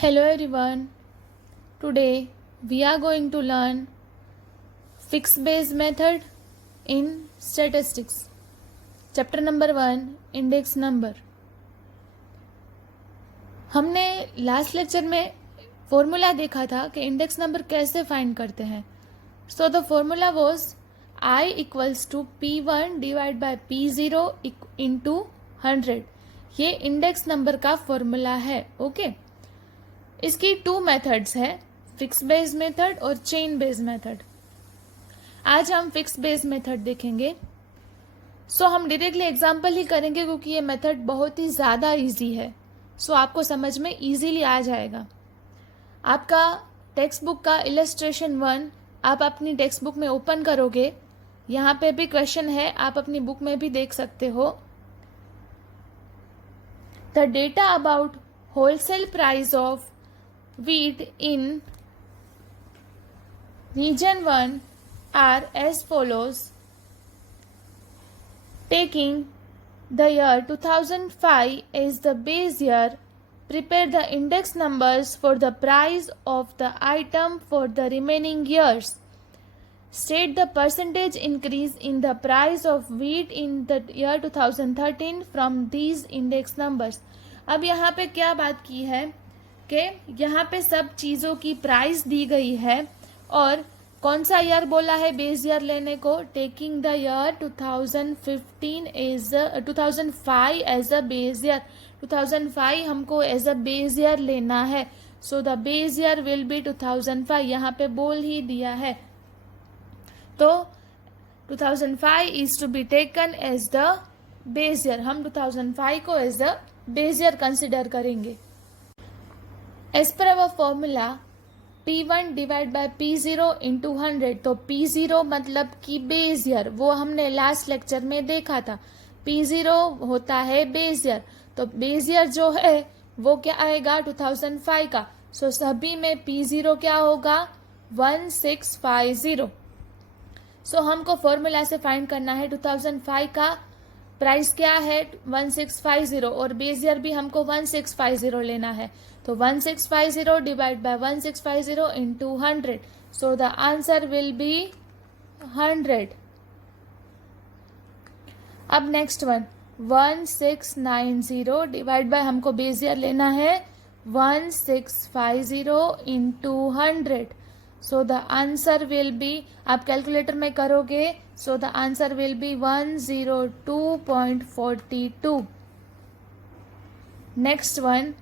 Hello everyone. Today we are going to learn fixed base method in statistics. Chapter number 1 Index number. हमने last lecture में formula देखा था कि index number कैसे find करते हैं. So the formula was I equals to P1 divide by P0 into 100. ये index number का फॉर्मूला है. ओके इसकी 2 मेथड्स है, फिक्स बेस मेथड और चेन बेस मेथड. आज हम फिक्स बेस मेथड देखेंगे. हम डायरेक्टली एग्जांपल ही करेंगे क्योंकि ये मेथड बहुत ही ज़्यादा इजी है. आपको समझ में इजीली आ जाएगा. आपका टेक्स्ट बुक का इलस्ट्रेशन 1 आप अपनी टेक्स्ट बुक में ओपन करोगे. यहाँ पे भी क्वेश्चन है, आप अपनी बुक में भी देख सकते हो. The data about wholesale price of wheat in region 1 are as follows. Taking the year 2005 as the base year, prepare the index numbers for the price of the item for the remaining years. State the percentage increase in the price of wheat in the year 2013 from these index numbers. अब यहाँ पे क्या बात की है कि यहाँ पे सब चीज़ों की प्राइस दी गई है और कौन सा ईयर बोला है बेस ईयर लेने को. Taking the year 2005 as a base year. 2005 हमको एज अ बेस ईयर लेना है. So the base year will be 2005. यहाँ पे बोल ही दिया है. तो 2005 is to be taken as the base year. हम 2005 को as the base year consider करेंगे. As per our formula P1 divide by P0 into 100. तो P0 मतलब कि बेस ईयर, वो हमने लास्ट लेक्चर में देखा था. P0 होता है बेस ईयर. तो बेस ईयर जो है वो क्या आएगा 2005 का. सभी में P0 क्या होगा 1650. हमको फॉर्मूला से फाइंड करना है 2005 का प्राइस क्या है 1650 और बेस ईयर भी हमको 1650 लेना है. तो 1650 divide by 1650 into 100. So the answer will be 100. अब नेक्स्ट वन 1690 डिवाइड बाय हमको बेस ईयर लेना है 1650 into 100. So the answer will be, आप कैलकुलेटर में करोगे, so the answer will be 102.42. Next one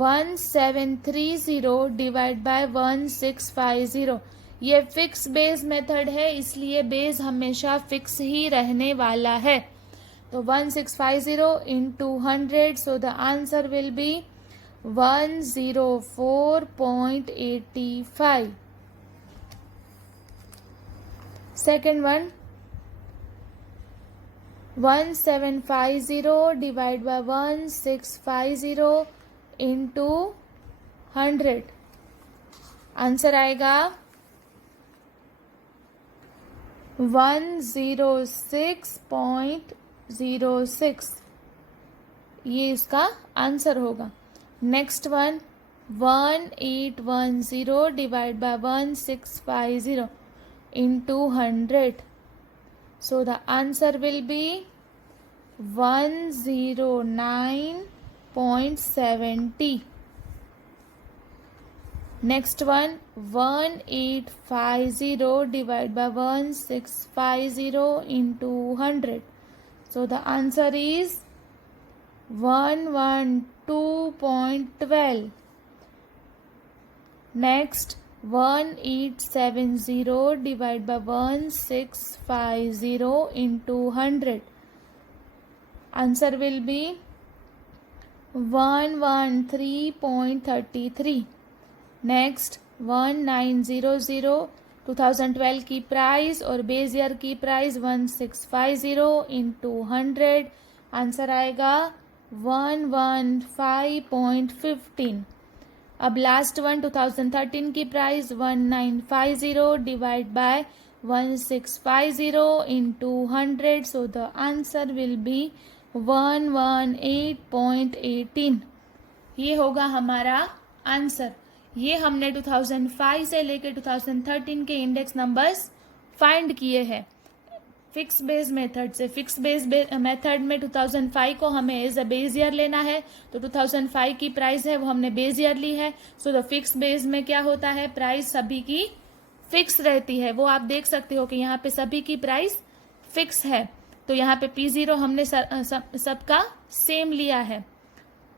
1730 divide by 1650. ये फिक्स बेस मेथड है, इसलिए बेस हमेशा फिक्स ही रहने वाला है. तो 1650 into 100. So the answer will be 104.85. Second one 1750 divide by 1650 into 100. Answer आएगा 106.06. ये इसका आंसर होगा. Next one 1810 divide by 1650 into 100. So the answer will be 109.70. Next one 1850 divide by 1650 into 100. So the answer is 112.12. Next 1870 divide by 1650 into 100. Answer will be 113.33. Next 1900 2012 की price और base year की price 1650 into 100. Answer आएगा 115.15. अब last one 2013 की price 1950 divide by 1650 into 100. So the answer will be 118.18. ये होगा हमारा answer. ये हमने 2005 से लेकर 2013 के इंडेक्स नंबर्स फाइंड किए हैं फिक्स बेस मेथड से। फिक्स बेस मेथड में 2005 को हमें एज अ बेस ईयर लेना है, तो 2005 की प्राइस है वो हमने बेस ईयर ली है। सो द फिक्स बेस में क्या होता है, प्राइस सभी की फिक्स रहती है। वो आप देख सकते हो कि यहाँ पे सभी की प्राइस फिक्स है, तो यहाँ पे P0 हमने सबका सेम लिया है।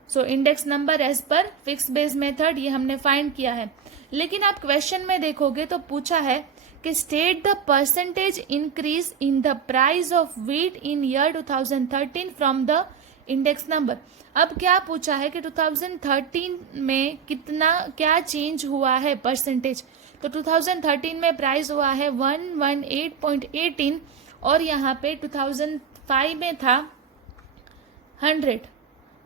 सो इंडेक्स नंबर एज पर फिक्स बेस मेथड ये हमने फाइंड किया है। लेकिन आप क्वेश्चन में देखोगे तो पूछा है कि state the percentage increase in the price of wheat in year 2013 from the index number. अब क्या पूछा है कि 2013 में क्या चेंज हुआ है परसेंटेज। तो 2013 में प्राइस हुआ है 118.18 और यहाँ पे 2005 में था 100।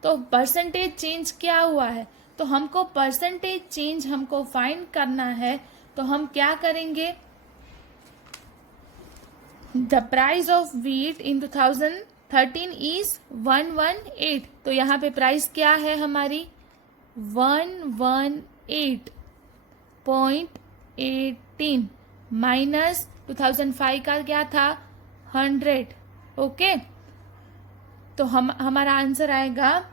तो परसेंटेज चेंज क्या हुआ है, तो हमको परसेंटेज चेंज हमको फाइंड करना है। तो हम क्या करेंगे, the price of wheat in 2013 is 118। तो यहाँ पे प्राइस क्या है हमारी 118.18 माइनस 2005 का क्या था 100। ओके, तो हमारा आंसर आएगा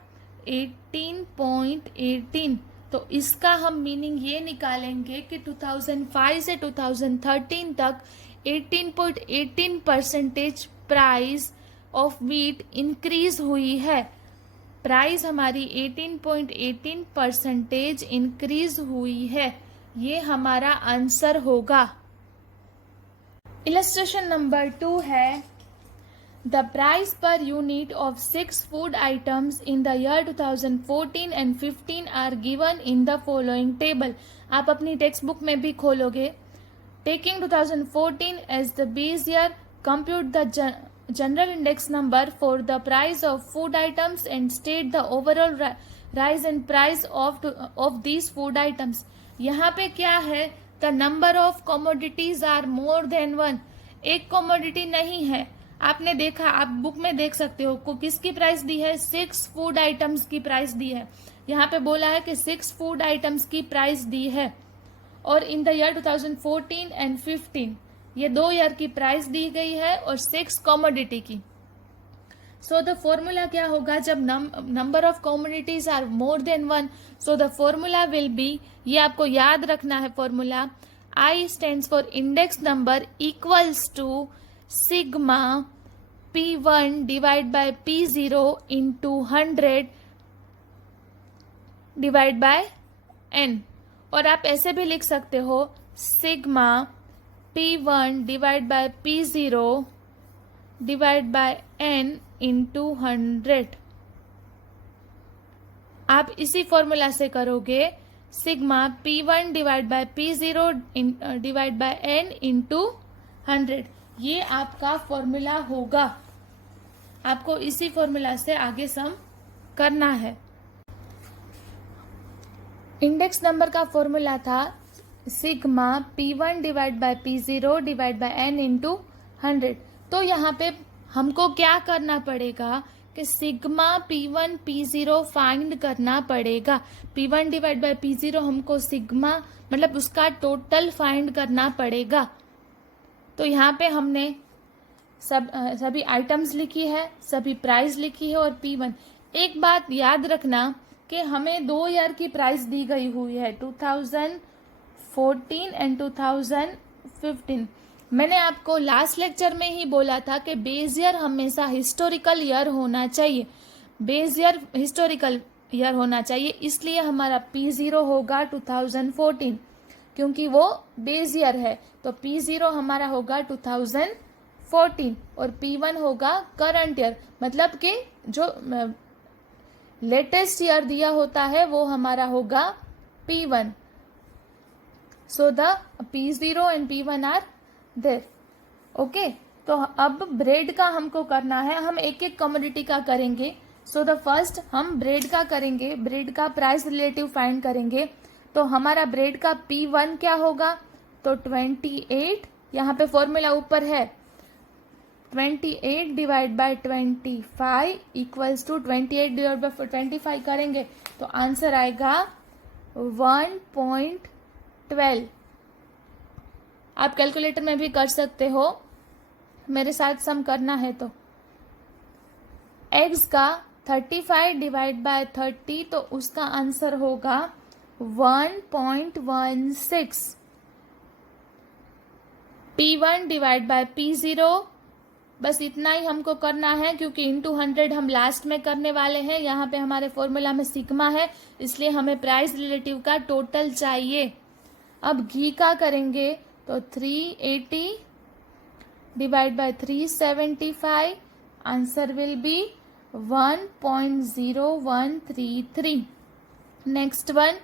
18.18। तो इसका हम मीनिंग ये निकालेंगे कि 2005 से 2013 तक 18.18% प्राइस ऑफ व्हीट इंक्रीज हुई है। प्राइस हमारी 18.18% इंक्रीज हुई है, ये हमारा आंसर होगा। इलस्ट्रेशन नंबर 2 है The price per unit of 6 food items in the year 2014 and 15 are given in the following table। आप अपनी टेक्स्ट बुक में भी खोलोगे। Taking 2014 as the base year, compute the general index number for the price of food items and state the overall rise in price of these food items। यहाँ पे क्या है, the number of commodities are more than one। एक commodity नहीं है, आपने देखा, आप बुक में देख सकते हो को किसकी प्राइस दी है, 6 फूड आइटम्स की प्राइस दी है। यहाँ पे बोला है कि 6 फूड आइटम्स की प्राइस दी है और इन द ईयर 2014 एंड 15 ये 2 ईयर की प्राइस दी गई है और 6 कॉमोडिटी की। सो द फॉर्मूला क्या होगा, जब number of commodities are more than 1, so the formula will be, ये आपको याद रखना है formula, I stands for index number equals to sigma P1 divide by P0 into 100 divide by N। और आप ऐसे भी लिख सकते हो sigma P1 divide by P0 divide by N into 100। आप इसी फॉर्मूला से करोगे sigma P1 divide by P0 divide by N into 100। ये आपका फॉर्मूला होगा, आपको इसी फॉर्मूला से आगे सम करना है। इंडेक्स नंबर का फॉर्मूला था sigma P1 divide by P0 divide by N into 100। तो यहाँ पे हमको क्या करना पड़ेगा कि सिग्मा P1 P0 फाइंड करना पड़ेगा। P1 डिवाइड बाय P0 हमको सिग्मा मतलब उसका टोटल फाइंड करना पड़ेगा। तो यहाँ पे हमने सभी आइटम्स लिखी है, सभी प्राइस लिखी है और P1। एक बात याद रखना कि हमें 2 ईयर की प्राइस दी गई हुई है 2014 एंड 2015। मैंने आपको लास्ट लेक्चर में ही बोला था कि बेस ईयर हमेशा हिस्टोरिकल ईयर होना चाहिए, बेस ईयर हिस्टोरिकल ईयर होना चाहिए, इसलिए हमारा P0 होगा 2014 क्योंकि वो बेस ईयर है। तो P0 हमारा होगा 2014 और P1 होगा करंट ईयर, मतलब कि जो लेटेस्ट ईयर दिया होता है वो हमारा होगा P1। So the P0 and P1 are there. Okay, तो अब ब्रेड का हमको करना है, हम एक एक कमोडिटी का करेंगे। सो द फर्स्ट हम ब्रेड का करेंगे, ब्रेड का प्राइस रिलेटिव फाइंड करेंगे। तो हमारा ब्रेड का P1 क्या होगा, तो 28, यहाँ पे फॉर्मूला ऊपर है 28 divide by 25 equals to 28 divide by 25 करेंगे तो आंसर आएगा 1.12। आप कैलकुलेटर में भी कर सकते हो, मेरे साथ सम करना है तो। x का 35 डिवाइड बाय 30, तो उसका आंसर होगा 1.16। P1 डिवाइड बाय P0, बस इतना ही हमको करना है, क्योंकि इंटू 100 हम लास्ट में करने वाले हैं। यहाँ पे हमारे फॉर्मूला में सिग्मा है, इसलिए हमें प्राइस रिलेटिव का टोटल चाहिए। अब घी का करेंगे तो 380 divide by 375, answer will be 1.0133। Next one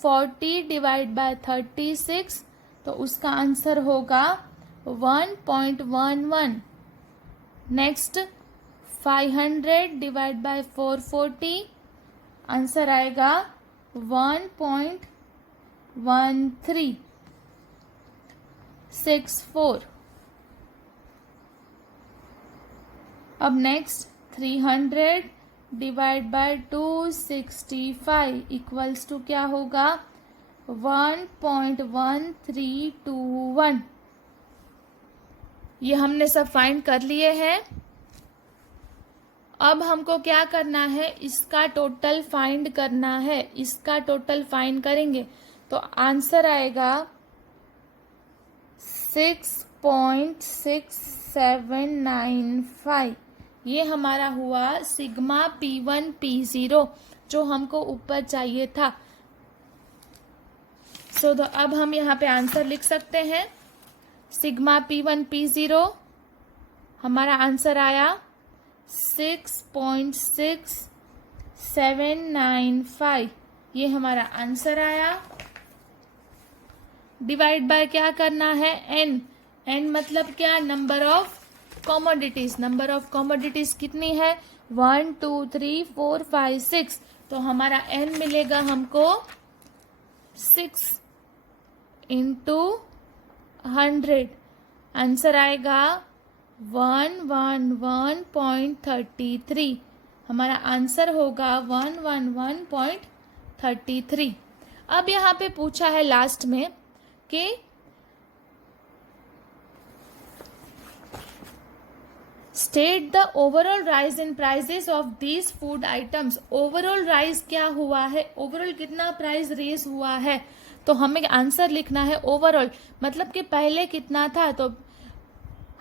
40 divide by 36, तो उसका आंसर होगा 1.11। नेक्स्ट 500 डिवाइड बाय 440, आंसर आएगा 1.1364। अब next 300 divide by 265 equals to क्या होगा 1.1321। ये हमने सब फाइंड कर लिए हैं। अब हमको क्या करना है, इसका टोटल फाइंड करना है। इसका टोटल फाइंड करेंगे तो आंसर आएगा 6.6795। ये हमारा हुआ सिग्मा P1 P0 जो हमको ऊपर चाहिए था। तो अब हम यहाँ पे आंसर लिख सकते हैं। सिग्मा P1 P0 हमारा आंसर आया 6.6795। ये हमारा आंसर आया। डिवाइड बाय क्या करना है, n। n मतलब क्या, number of commodities. Number of commodities कितनी है 1 2 3 4 5 6, तो हमारा n मिलेगा हमको 6 इंटू 100, आंसर आएगा 111.33। हमारा आंसर होगा 111.33। अब यहाँ पे पूछा है लास्ट में कि state the overall rise in prices of these food items. Overall rise क्या हुआ है, ओवरऑल कितना प्राइस रेज हुआ है, तो हमें आंसर लिखना है ओवरऑल। मतलब कि पहले कितना था, तो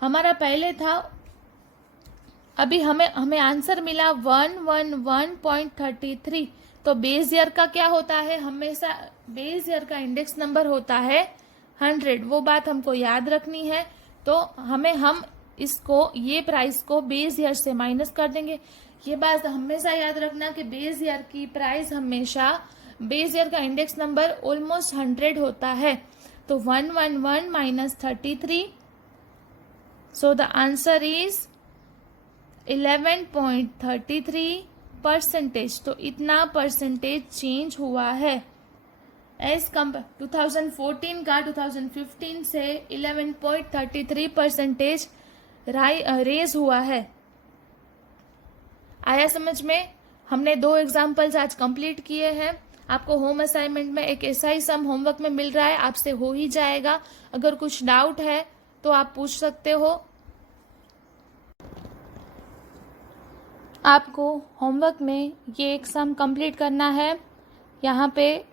हमारा पहले था, अभी हमें आंसर मिला 111.33। तो बेस ईयर का क्या होता है, हमेशा बेस ईयर का इंडेक्स नंबर होता है 100, वो बात हमको याद रखनी है। तो हम इसको, ये प्राइस को बेस ईयर से माइनस कर देंगे। ये बात हमेशा याद रखना कि बेस ईयर की प्राइस हमेशा, बेस ईयर का इंडेक्स नंबर ऑलमोस्ट 100 होता है। तो 111 minus 33, so the answer is 11.33%। तो इतना परसेंटेज चेंज हुआ है एज कम्पेयर 2014 का 2015 से 11.33% रेज हुआ है। आया समझ में? हमने 2 एग्जाम्पल्स आज कंप्लीट किए हैं। आपको होम असाइनमेंट में एक ऐसा ही सम होमवर्क में मिल रहा है, आपसे हो ही जाएगा। अगर कुछ डाउट है तो आप पूछ सकते हो। आपको होमवर्क में ये एक सम कंप्लीट करना है। यहाँ पे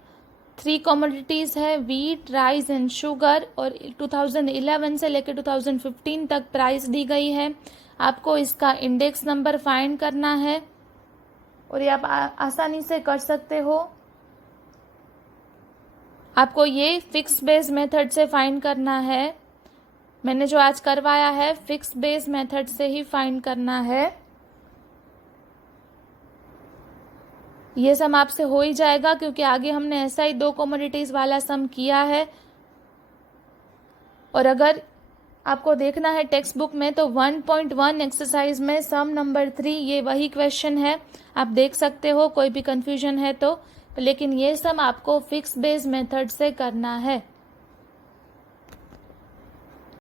3 कमोडिटीज़ है, वीट, राइस एंड शुगर, और 2011 से लेकर 2015 तक प्राइस दी गई है। आपको इसका इंडेक्स नंबर फाइंड करना है और ये आप आसानी से कर सकते हो। आपको ये फिक्स बेस मेथड से फाइंड करना है। मैंने जो आज करवाया है फिक्स बेस मेथड से ही फाइंड करना है। ये सम आपसे हो ही जाएगा, क्योंकि आगे हमने ऐसा ही 2 कमोडिटीज वाला सम किया है। और अगर आपको देखना है टेक्स्ट बुक में तो 1.1 एक्सरसाइज में सम नंबर 3 ये वही क्वेश्चन है, आप देख सकते हो। कोई भी कंफ्यूजन है तो, लेकिन ये सम आपको फिक्स बेस मेथड से करना है।